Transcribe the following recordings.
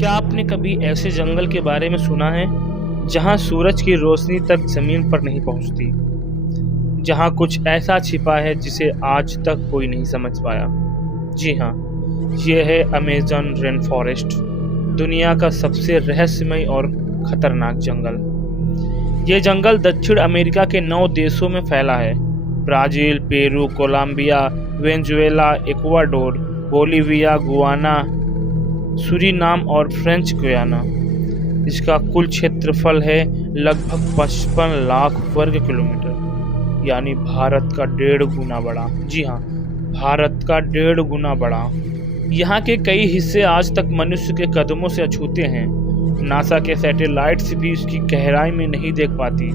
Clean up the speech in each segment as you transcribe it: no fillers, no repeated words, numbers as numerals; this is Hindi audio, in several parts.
क्या आपने कभी ऐसे जंगल के बारे में सुना है जहां सूरज की रोशनी तक जमीन पर नहीं पहुंचती, जहां कुछ ऐसा छिपा है जिसे आज तक कोई नहीं समझ पाया? जी हाँ, ये है अमेज़न रेन फॉरेस्ट, दुनिया का सबसे रहस्यमय और खतरनाक जंगल। ये जंगल दक्षिण अमेरिका के 9 देशों में फैला है: Brazil, Peru, Colombia, Venezuela, Ecuador, Bolivia, Guyana, Suriname और फ्रेंच गुयाना। इसका कुल क्षेत्रफल है लगभग 55 लाख वर्ग किलोमीटर, यानी भारत का 1.5 गुना बड़ा। जी हाँ, भारत का 1.5 गुना बड़ा। यहाँ के कई हिस्से आज तक मनुष्य के कदमों से अछूते हैं। नासा के सैटेलाइट्स भी इसकी गहराई में नहीं देख पाती।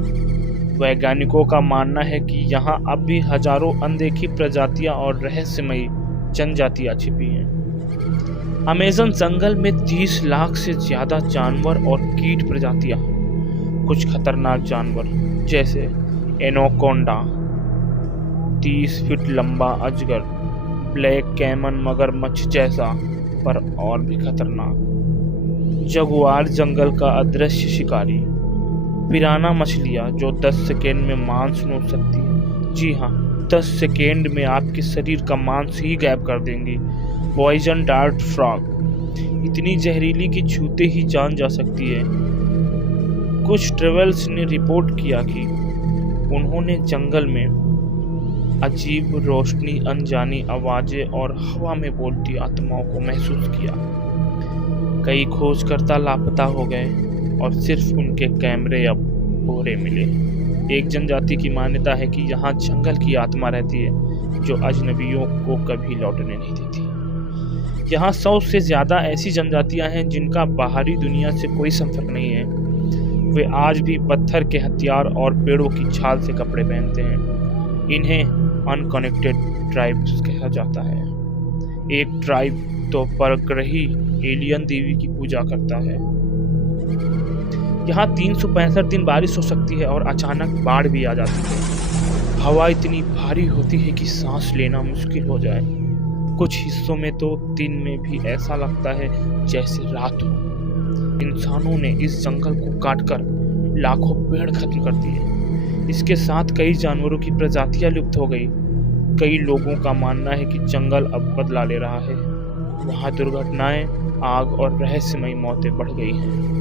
वैज्ञानिकों का मानना है कि यहाँ अब भी हजारों अनदेखी प्रजातियां और रहस्यमयी जनजातियां छिपी हैं। अमेज़न जंगल में 30 लाख से ज्यादा जानवर और कीट प्रजातियां हैं। कुछ खतरनाक जानवर जैसे एनाकोंडा, 30 फीट लंबा अजगर, ब्लैक कैमन मगरमच्छ जैसा पर और भी खतरनाक जगुआर, जंगल का अदृश्य शिकारी, पिराना मछलियां जो 10 सेकेंड में मांस नोच सकती है। जी हाँ, 10 सेकेंड में आपके शरीर का मांस ही गायब कर देंगी। पॉइजन डार्ट फ्रॉग, इतनी जहरीली कि छूते ही जान जा सकती है। कुछ ट्रेवल्स ने रिपोर्ट किया कि उन्होंने जंगल में अजीब रोशनी, अनजानी आवाजें और हवा में बोलती आत्माओं को महसूस किया। कई खोजकर्ता लापता हो गए और सिर्फ उनके कैमरे अब पूरे मिले। एक जनजाति की मान्यता है कि यहाँ जंगल की आत्मा रहती है जो अजनबियों को कभी लौटने नहीं देती। यहाँ 100 से ज़्यादा ऐसी जनजातियाँ हैं जिनका बाहरी दुनिया से कोई संपर्क नहीं है। वे आज भी पत्थर के हथियार और पेड़ों की छाल से कपड़े पहनते हैं। इन्हें अनकनेक्टेड ट्राइब्स कहा जाता है। एक ट्राइब तो परग्रही एलियन देवी की पूजा करता है। यहाँ 365 दिन बारिश हो सकती है और अचानक बाढ़ भी आ जाती है। हवा इतनी भारी होती है कि सांस लेना मुश्किल हो जाए। कुछ हिस्सों में तो दिन में भी ऐसा लगता है जैसे रात हो। इंसानों ने इस जंगल को काटकर लाखों पेड़ खत्म कर दिए। इसके साथ कई जानवरों की प्रजातियां लुप्त हो गई। कई लोगों का मानना है कि जंगल अब बदला ले रहा है। वहाँ दुर्घटनाएं, आग और रहस्यमयी मौतें बढ़ गई हैं।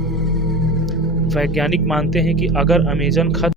वैज्ञानिक मानते हैं कि अगर अमेज़न खत्म